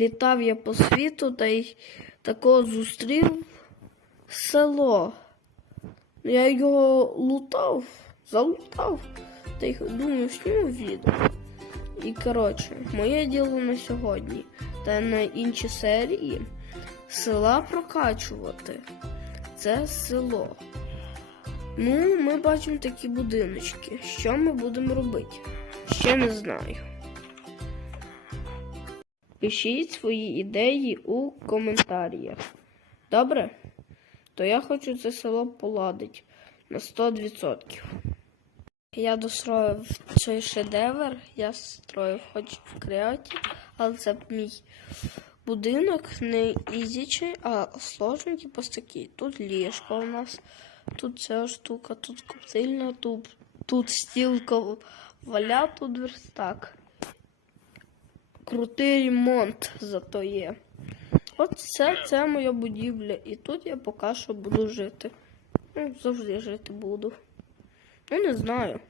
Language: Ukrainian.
Літав я по світу та й такого зустрів село. Я його лутав, залутав, та й думаю, зніму відео. І коротше, моє діло на сьогодні та на інші серії села прокачувати. Це село. Ну, ми бачимо такі будиночки. Що ми будемо робити? Ще не знаю. Пишіть свої ідеї у коментарях. Добре? То я хочу це село поладити на 100%. Я достроїв цей шедевр, я строїв хоч в креаті, але це мій будинок не ізічий, а сложний, типу такий. Тут ліжко у нас, тут ця штука, тут коптильня, тут, тут стіл валя, тут верстак крутий ремонт зато є. От це, це моя будівля. І тут я поки що буду жити. Ну, завжди жити буду. Ну, не знаю.